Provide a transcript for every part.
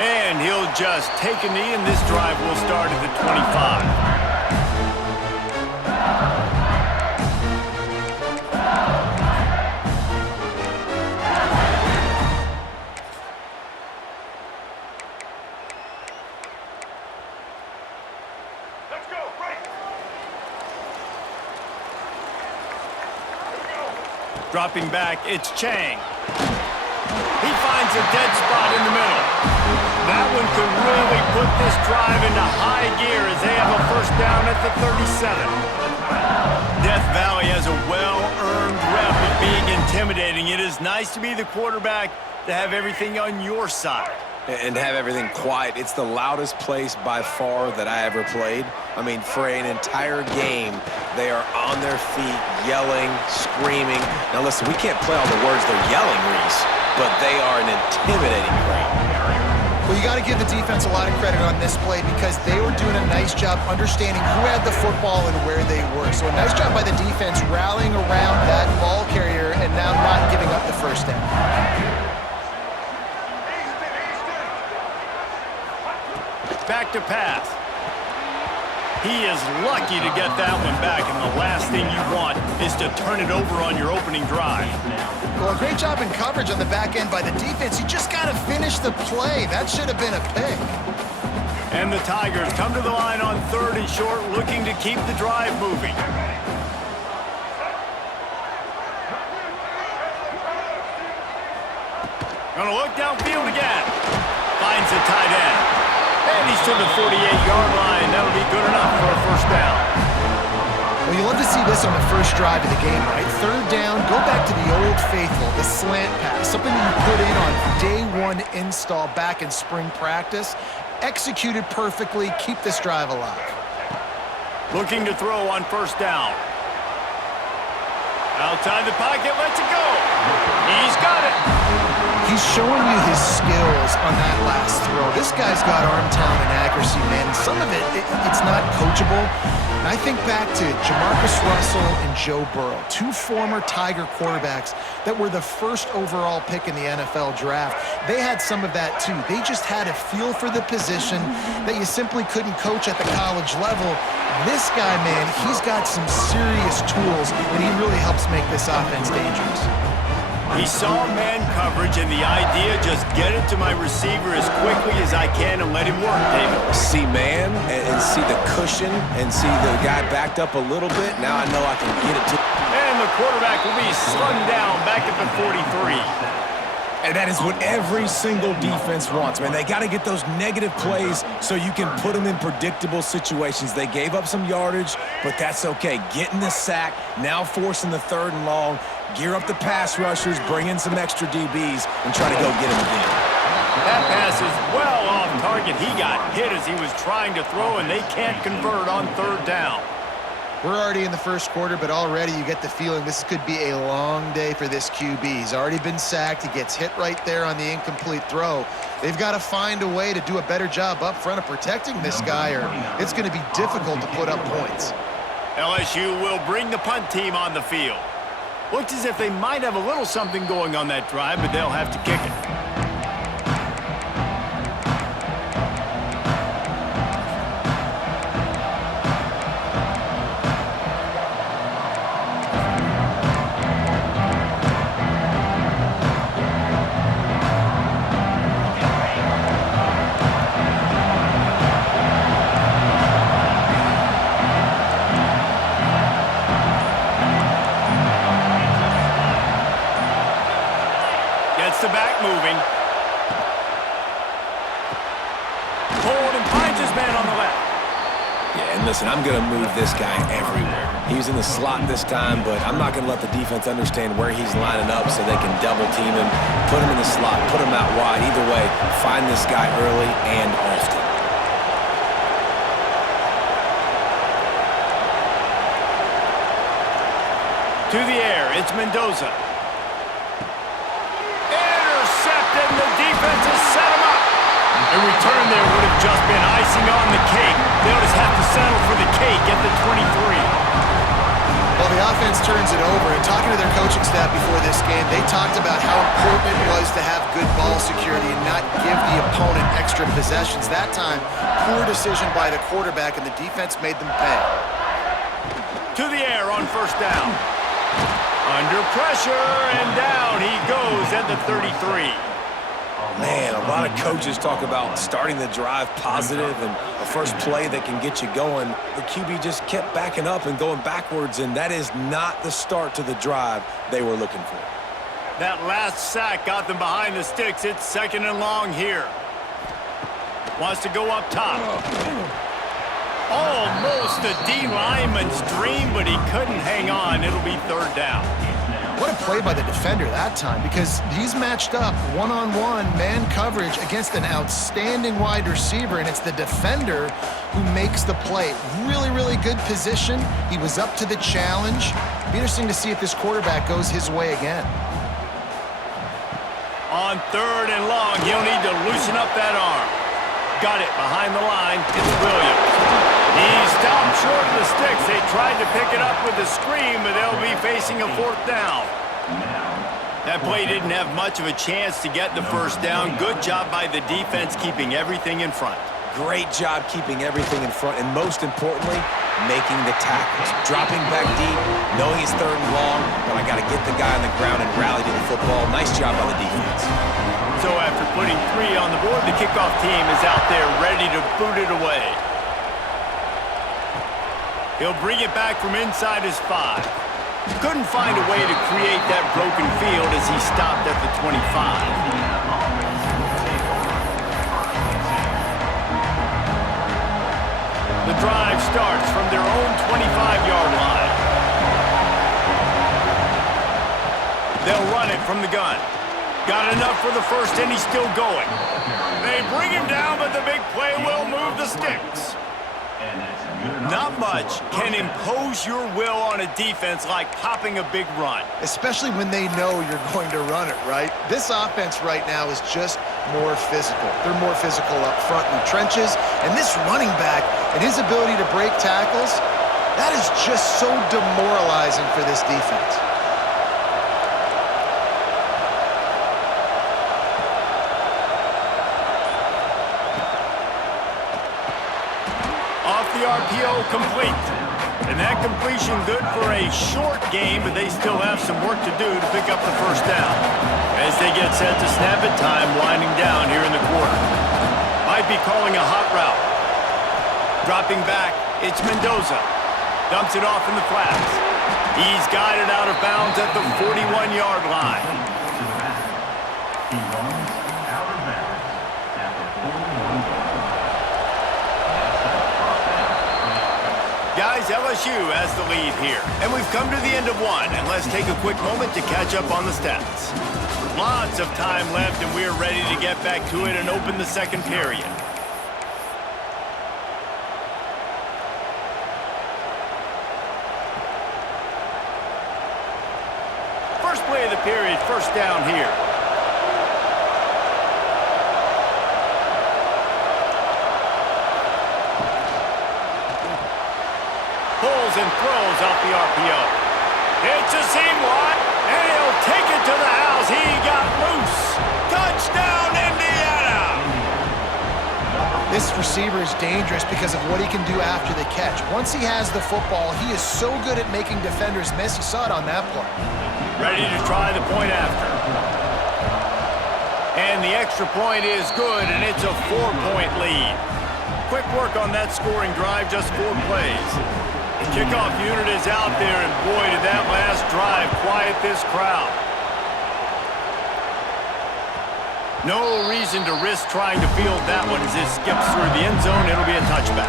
And he'll just take a knee, and this drive will start at the 25. Dropping back, it's Chang. He finds a dead spot in the middle. That one could really put this drive into high gear as they have a first down at the 37. Death Valley has a well-earned rep of being intimidating. It is nice to be the quarterback, to have everything on your side. And have everything quiet. It's the loudest place by far that I ever played. I mean, for an entire game, they are on their feet, yelling, screaming. Now listen, we can't play all the words they're yelling, Reese, but they are an intimidating crowd. Well, you got to give the defense a lot of credit on this play because they were doing a nice job understanding who had the football and where they were. So a nice job by the defense rallying around that ball carrier and now not giving up the first down. Back to pass. He is lucky to get that one back, and the last thing you want is to turn it over on your opening drive. Well, great job in coverage on the back end by the defense. You just got to finish the play. That should have been a pick. And the Tigers come to the line on 3rd and short, looking to keep the drive moving. Gonna look downfield again. Finds the tight end. And he's to the 48-yard line. That'll be good enough for a first down. Well, you love to see this on the first drive of the game, right? 3rd down, go back to the old faithful, the slant pass, something you put in on day 1 install back in spring practice. Executed perfectly, keep this drive alive. Looking to throw on first down. Outside the pocket, lets it go. He's got it. He's showing you his skills on that last throw. This guy's got arm talent and accuracy, man. And some of it's not coachable. And I think back to Jamarcus Russell and Joe Burrow, 2 former Tiger quarterbacks that were the first overall pick in the NFL draft. They had some of that too. They just had a feel for the position that you simply couldn't coach at the college level. This guy, man, he's got some serious tools, and he really helps make this offense dangerous. He saw man coverage, and the idea, just get it to my receiver as quickly as I can and let him work, David. See man and see the cushion and see the guy backed up a little bit. Now I know I can get it to. And the quarterback will be slung down back at the 43. And that is what every single defense wants, man. They got to get those negative plays so you can put them in predictable situations. They gave up some yardage, but that's okay. Getting the sack, now forcing the 3rd and long, gear up the pass rushers, bring in some extra DBs, and try to go get them again. That pass is well off target. He got hit as he was trying to throw, and they can't convert on 3rd down. We're already in the first quarter, but already you get the feeling this could be a long day for this QB. He's already been sacked. He gets hit right there on the incomplete throw. They've got to find a way to do a better job up front of protecting this guy, or it's going to be difficult to put up points. LSU will bring the punt team on the field. Looks as if they might have a little something going on that drive, but they'll have to kick it. The back moving. Hold and finds his man on the left. Yeah, and listen, I'm going to move this guy everywhere. He was in the slot this time, but I'm not going to let the defense understand where he's lining up so they can double team him, put him in the slot, put him out wide. Either way, find this guy early and often. To the air, it's Mendoza. And the defense has set him up. A return there would have just been icing on the cake. They'll just have to settle for the cake at the 23. Well, Well, the offense turns it over, and talking to their coaching staff before this game, they talked about how important it was to have good ball security and not give the opponent extra possessions. That time, poor decision by the quarterback, and the defense made them pay. To the air on first down. Under pressure, and down he goes at the 33. Man, a lot of coaches talk about starting the drive positive and a first play that can get you going. The QB just kept backing up and going backwards, and that is not the start to the drive they were looking for. That last sack got them behind the sticks. It's 2nd and long here. Wants to go up top. Almost a D lineman's dream, but he couldn't hang on. It'll be 3rd down. What a play by the defender that time, because he's matched up one-on-one man coverage against an outstanding wide receiver, and it's the defender who makes the play. Really, really good position. He was up to the challenge. Be interesting to see if this quarterback goes his way again. On 3rd and long, he'll need to loosen up that arm. Got it behind the line. It's Williams. He stopped short of the sticks. They tried to pick it up with a screen, but they'll be facing a 4th down. That play didn't have much of a chance to get the first down. Good job by the defense keeping everything in front. Great job keeping everything in front, and most importantly, making the tackles. Dropping back deep, knowing it's 3rd and long, but I got to get the guy on the ground and rally to the football. Nice job by the defense. So after putting 3 on the board, the kickoff team is out there ready to boot it away. He'll bring it back from inside his 5. Couldn't find a way to create that broken field as he stopped at the 25. The drive starts from their own 25-yard line. They'll run it from the gun. Got enough for the first, and he's still going. They bring him down, but the big play will move the sticks. Not much can impose your will on a defense like popping a big run. Especially when they know you're going to run it, right? This offense right now is just more physical. They're more physical up front in the trenches, and this running back and his ability to break tackles, that is just so demoralizing for this defense. RPO complete. And that completion good for a short game, but they still have some work to do to pick up the first down. As they get set to snap it, time winding down here in the quarter. Might be calling a hot route. Dropping back, it's Mendoza. Dumps it off in the flats. He's got it out of bounds at the 41-yard line. Guys, LSU has the lead here. And we've come to the end of one, and let's take a quick moment to catch up on the stats. Lots of time left, and we're ready to get back to it and open the second period. First play of the period, first down here. Pulls and throws off the RPO. It's a seam wide, and he'll take it to the house. He got loose. Touchdown, Indiana! This receiver is dangerous because of what he can do after the catch. Once he has the football, he is so good at making defenders miss. You saw it on that play. Ready to try the point after. And the extra point is good, and it's a 4-point lead. Quick work on that scoring drive, just 4 plays. The kickoff unit is out there, and boy, did that last drive quiet this crowd. No reason to risk trying to field that one as it skips through the end zone. It'll be a touchback.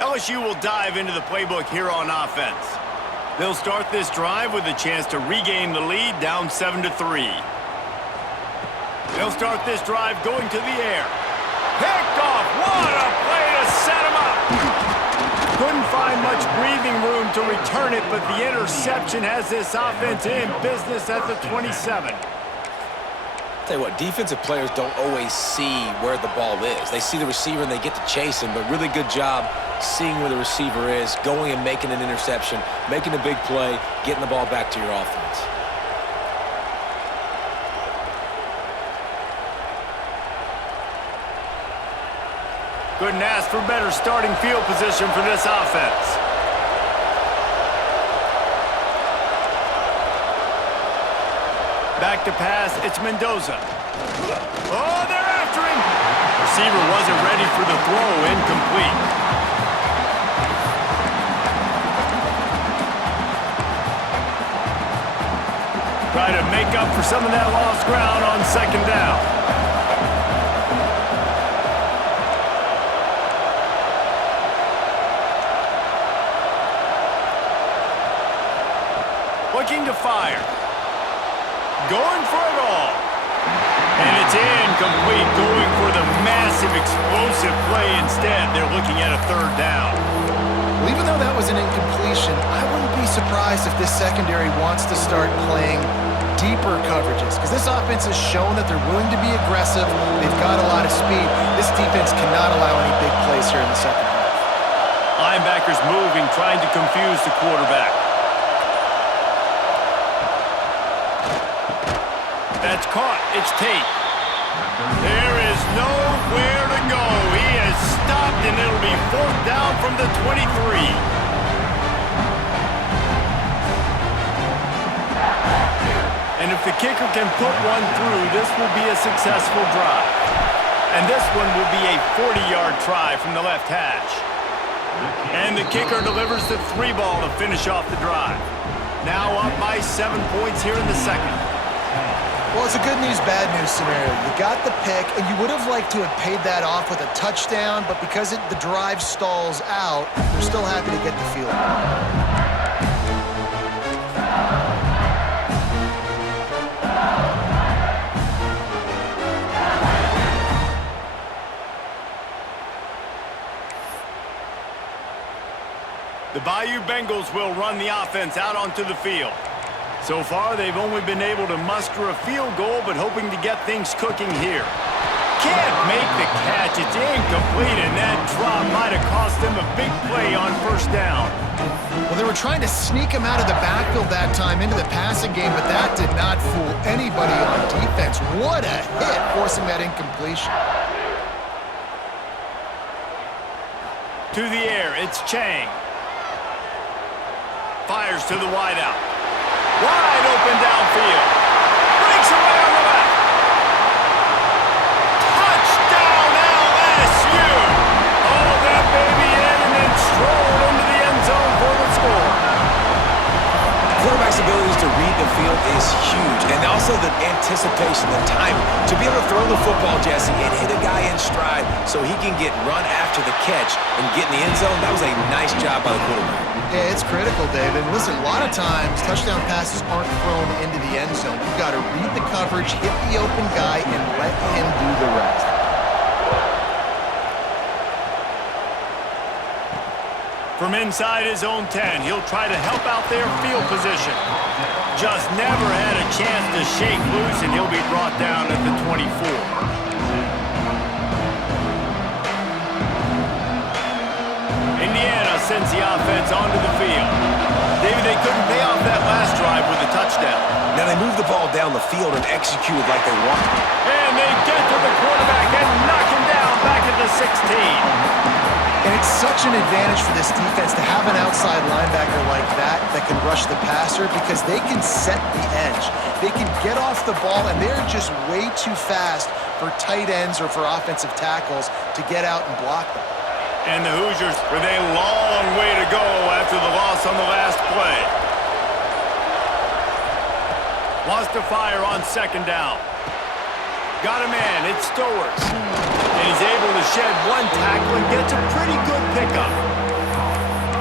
LSU will dive into the playbook here on offense. They'll start this drive with a chance to regain the lead, down 7-3. They'll start this drive going to the air. Picked off. What a play to set him up. Couldn't find much breathing room to return it, but the interception has this offense in business at the 27. Tell you what, defensive players don't always see where the ball is. They see the receiver and they get to chase him, but really good job seeing where the receiver is, going and making an interception, making a big play, getting the ball back to your offense. Couldn't ask for better starting field position for this offense. Back to pass, it's Mendoza. Oh, they're after him! Receiver wasn't ready for the throw, incomplete. Try to make up for some of that lost ground on second down. Looking to fire. Going for it all. And it's incomplete. Going for the massive, explosive play instead. They're looking at a third down. Well, even though that was an incompletion, I wouldn't be surprised if this secondary wants to start playing deeper coverages, because this offense has shown that they're willing to be aggressive. They've got a lot of speed. This defense cannot allow any big plays here in the second half. Linebackers moving, trying to confuse the quarterback. That's caught. It's Tate. There is nowhere to go. He has stopped, and it'll be fourth down from the 23. And if the kicker can put one through, this will be a successful drive. And this one will be a 40-yard try from the left hash. And the kicker delivers the 3 ball to finish off the drive. Now up by 7 points here in the second. Well, it's a good news, bad news scenario. You got the pick, and you would have liked to have paid that off with a touchdown, but because the drive stalls out, you're still happy to get the field goal. The Bayou Bengals will run the offense out onto the field. So far, they've only been able to muster a field goal, but hoping to get things cooking here. Can't make the catch. It's incomplete, and that drop might have cost them a big play on first down. Well, they were trying to sneak him out of the backfield that time into the passing game, but that did not fool anybody on defense. What a hit, forcing that incompletion. To the air, it's Chang. Fires to the wideout. Wide open downfield. Breaks away on the left. Touchdown LSU! Oh, that baby in and then strolled into the end zone for the score. Quarterback's abilities to read the field is huge, and also the anticipation, the timing. To be able to throw the football, Jesse, and hit a guy in stride so he can get run after the catch and get in the end zone, that was a nice job by the quarterback. Yeah, it's critical, David. Listen, a lot of times, touchdown passes aren't thrown into the end zone. You've got to read the coverage, hit the open guy, and let him do the rest. From inside his own 10, he'll try to help out their field position. Just never had a chance to shake loose, and he'll be brought down at the 24. Indiana sends the offense onto the field. David, they couldn't pay off that last drive with a touchdown. Now they move the ball down the field and execute it like they want. And they get to the quarterback and knock him down back at the 16. And it's such an advantage for this defense to have an outside linebacker like that can rush the passer, because they can set the edge. They can get off the ball, and they're just way too fast for tight ends or for offensive tackles to get out and block them. And the Hoosiers with a long way to go after the loss on the last play. Wants to fire on second down. Got a man, it's Stowers. And he's able to shed one tackle and gets a pretty good pickup.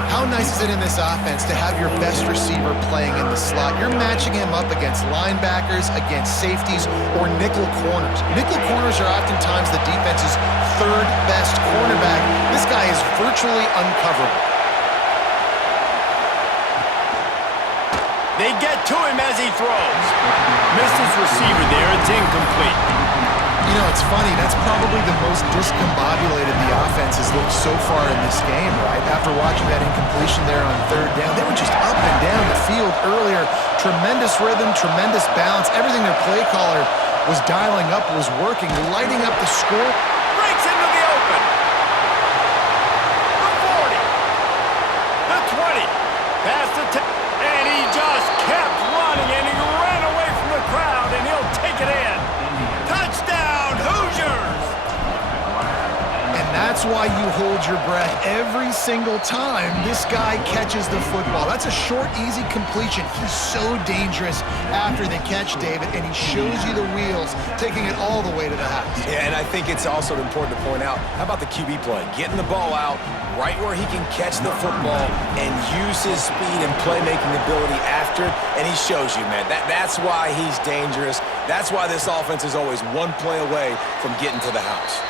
How nice is it in this offense to have your best receiver playing in the slot? You're matching him up against linebackers, against safeties, or nickel corners. Nickel corners are oftentimes the defense's third best cornerback. This guy is virtually uncoverable. They get to him as he throws. Missed his receiver there. It's incomplete. You know, it's funny. That's probably the most discombobulated the offense has looked so far in this game, right? After watching that incompletion there on third down, they were just up and down the field earlier. Tremendous rhythm, tremendous balance. Everything their play caller was dialing up was working, lighting up the score. Breaks into the open. The 40. The 20. Past the 10. And he just kept running, and he ran away from the crowd, and he'll take it in. Touchdown, Hoosiers! And that's why you hold your breath every single time this guy catches the football. That's a short, easy completion. He's so dangerous after the catch, David, and he shows you the wheels, taking it all the way to the house. Yeah, and I think it's also important to point out, how about the QB play? Getting the ball out right where he can catch the football and use his speed and playmaking ability after it, and he shows you, man. That's why he's dangerous. That's why this offense is always one play away from getting to the house.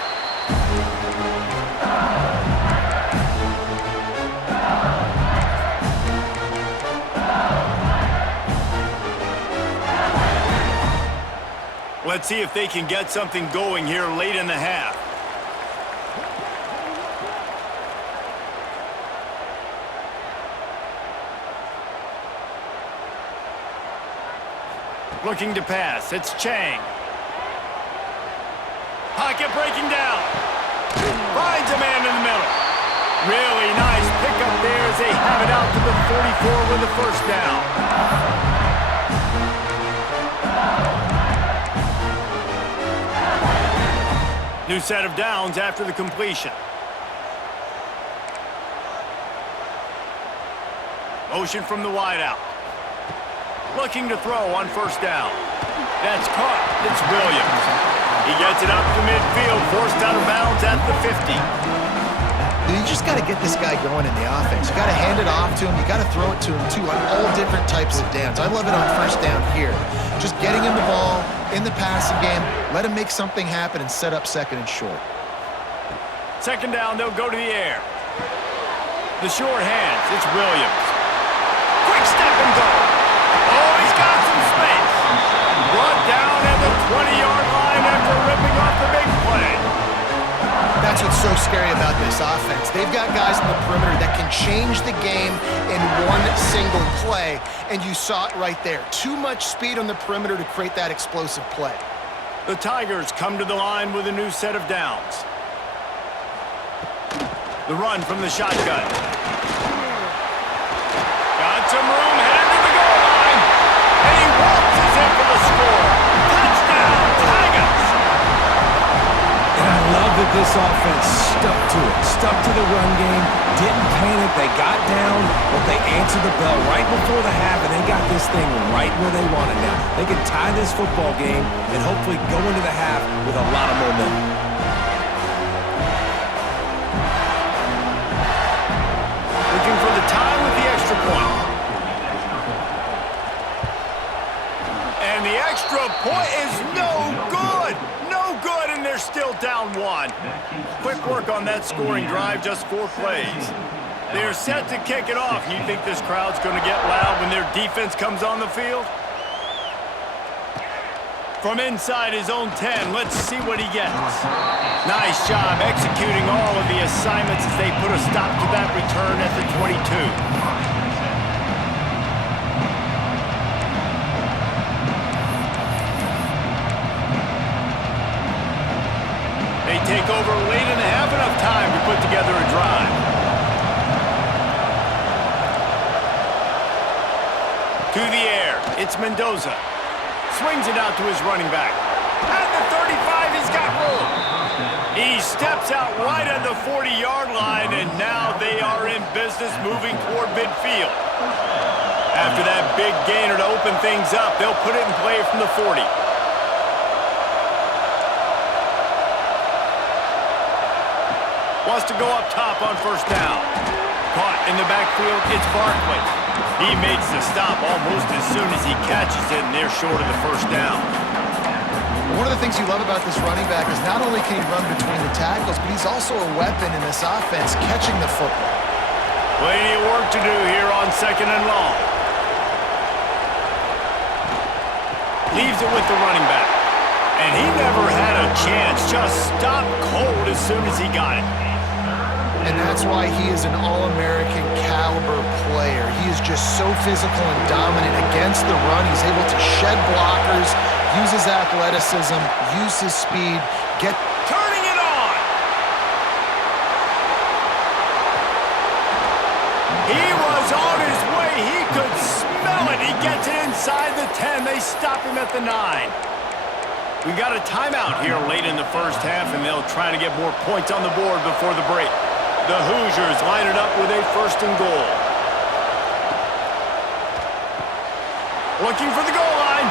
Let's see if they can get something going here late in the half. Looking to pass. It's Chang. Pocket breaking down. Finds a man in the middle. Really nice pickup there as they have it out to the 44 with the first down. New set of downs after the completion. Motion from the wideout. Looking to throw on first down. That's caught. It's Williams. He gets it up to midfield, forced out of bounds at the 50. You just got to get this guy going in the offense. You got to hand it off to him. You got to throw it to him, too, on all different types of downs. I love it on first down here. Just getting him the ball in the passing game, let him make something happen and set up second and short. Second down, they'll go to the air. The short hands, it's Williams. Quick step and go. Oh, he's got some space. Brought down at the 20-yard line after ripping off the big play. That's what's so scary about this offense. They've got guys in the perimeter that can change the game in one single play, and you saw it right there. Too much speed on the perimeter to create that explosive play. The Tigers come to the line with a new set of downs. The run from the shotgun. Got some room, headed to the goal line, and he waltzes in for the score. Touchdown, Tigers! And I love that this offense stuck to it, stuck to the run game, didn't panic, they got down, but they answered the bell right before the half, and they got this thing right where they want it now. They can tie this football game and hopefully go into the half with a lot of momentum. Looking for the tie with the extra point. And the extra point is no good! No good, and they're still down one. Quick work on that scoring drive, just 4 plays. They're set to kick it off. You think this crowd's going to get loud when their defense comes on the field? From inside his own 10, let's see what he gets. Nice job executing all of the assignments as they put a stop to that return at the 22. They take over late and have enough time to put together a drive. To the air, it's Mendoza. Swings it out to his running back. At the 35, he's got room. He steps out right at the 40-yard line, and now they are in business moving toward midfield. After that big gainer to open things up, they'll put it in play from the 40. Wants to go up top on first down. Caught in the backfield, it's Barkley. He makes the stop almost as soon as he catches it, and they're short of the first down. One of the things you love about this running back is not only can he run between the tackles, but he's also a weapon in this offense, catching the football. Plenty of work to do here on second and long. Leaves it with the running back. And he never had a chance. Just stopped cold as soon as he got it. And that's why he is an All-American caliber player. He is just so physical and dominant against the run. He's able to shed blockers, use his athleticism, use his speed, Turning it on! He was on his way. He could smell it. He gets it inside the 10. They stop him at the 9. We got a timeout here late in the first half, and they'll try to get more points on the board before the break. The Hoosiers line it up with a 1st and goal. Looking for the goal line.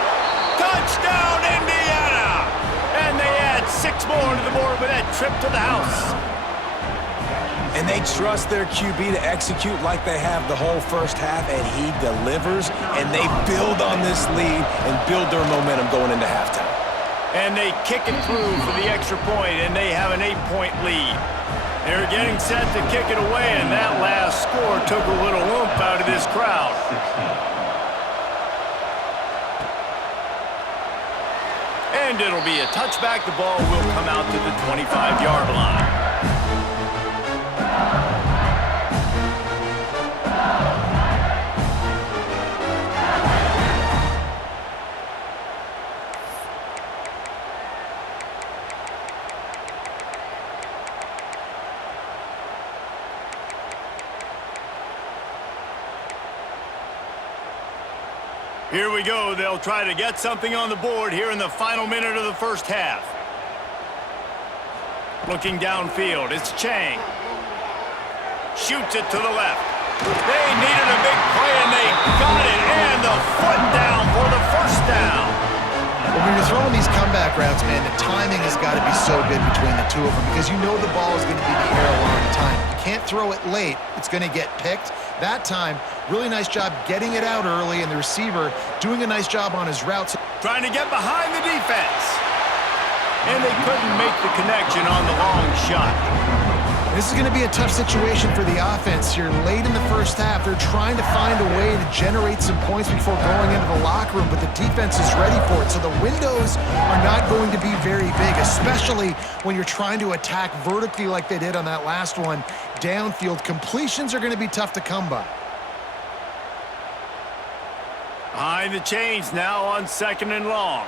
Touchdown, Indiana! And they add 6 more to the board with that trip to the house. And they trust their QB to execute like they have the whole first half, and he delivers, and they build on this lead and build their momentum going into halftime. And they kick it through for the extra point, and they have an 8-point lead. They're getting set to kick it away, and that last score took a little oomph out of this crowd. And it'll be a touchback. The ball will come out to the 25-yard line. Here we go. They'll try to get something on the board here in the final minute of the first half. Looking downfield, it's Chang. Shoots it to the left. They needed a big play, and they got it. And the foot down for the first down. When you're throwing these comeback routes, man, the timing has got to be so good between the two of them because you know the ball is going to be in the air a long time. You can't throw it late. It's going to get picked. That time, really nice job getting it out early, and the receiver doing a nice job on his routes. Trying to get behind the defense. And they couldn't make the connection on the long shot. This is going to be a tough situation for the offense here. Late in the first half, they're trying to find a way to generate some points before going into the locker room, but the defense is ready for it. So the windows are not going to be very big, especially when you're trying to attack vertically like they did on that last one. Downfield completions are going to be tough to come by. Behind the chains now on 2nd and long.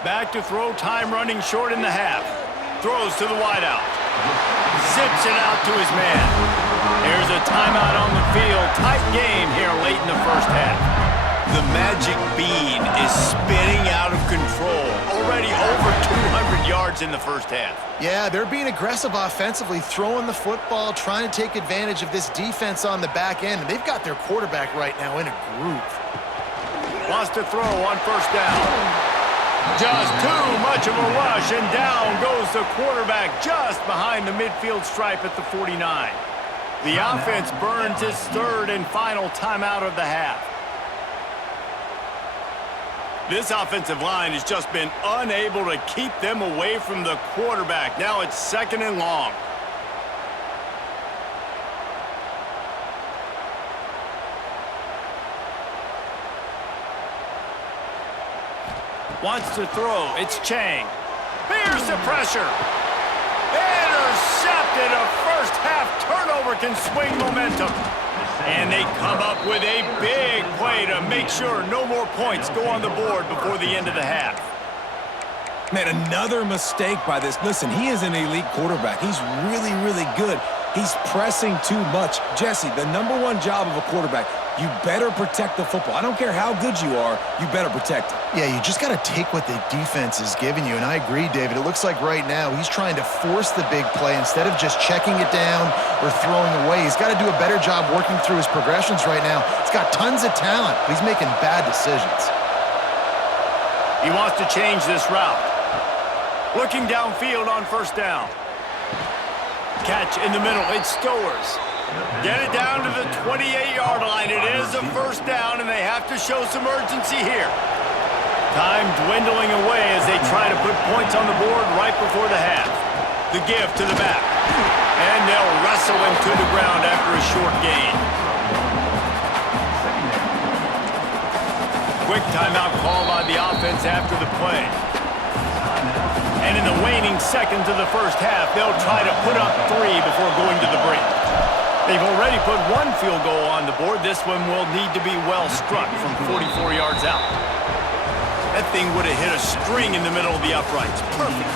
Back to throw, time running short in the half. Throws to the wideout. Zips it out to his man. There's a timeout on the field. Tight game here late in the first half. The magic bean is spinning out of control. Already over 200 yards in the first half. Yeah, they're being aggressive offensively, throwing the football, trying to take advantage of this defense on the back end. And they've got their quarterback right now in a groove. Wants to throw on 1st down. Just too much of a rush, and down goes the quarterback just behind the midfield stripe at the 49. The offense burns its 3rd and final timeout of the half. This offensive line has just been unable to keep them away from the quarterback. Now it's 2nd and long. Wants to throw. It's Chang. Here's the pressure. Intercepted. A first half turnover can swing momentum. And they come up with a big play to make sure no more points go on the board before the end of the half. Man, another mistake by this. Listen, he is an elite quarterback. He's really, really good. He's pressing too much. Jesse, the #1 job of a quarterback, you better protect the football. I don't care how good you are, you better protect it. Yeah, you just got to take what the defense is giving you. And I agree, David. It looks like right now he's trying to force the big play instead of just checking it down or throwing away. He's got to do a better job working through his progressions right now. He's got tons of talent, but he's making bad decisions. He wants to change this route. Looking downfield on 1st down. Catch in the middle. It's Stowers. Get it down to the 28-yard line. It is a 1st down, and they have to show some urgency here. Time dwindling away as they try to put points on the board right before the half. The give to the back. And they'll wrestle him to the ground after a short gain. Quick timeout call by the offense after the play. And in the waning seconds of the first half, they'll try to put up 3 before going to the break. They've already put 1 field goal on the board. This one will need to be well struck from 44 yards out. That thing would have hit a string in the middle of the uprights. Perfect.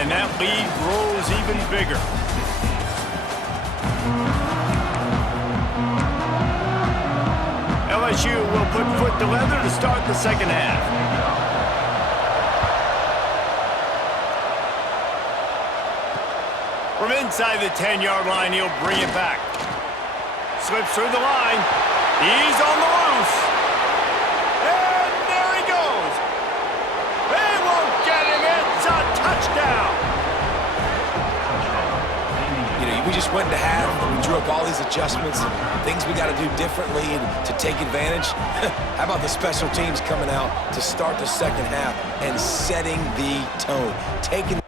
And that lead grows even bigger. LSU will put foot to leather to start the second half. From inside the 10-yard line, he'll bring it back. Slips through the line. He's on the loose. And there he goes. They won't get him. It's a touchdown. You know, we just went to half, and we drew up all these adjustments, things we got to do differently and to take advantage. How about the special teams coming out to start the second half and setting the tone, taking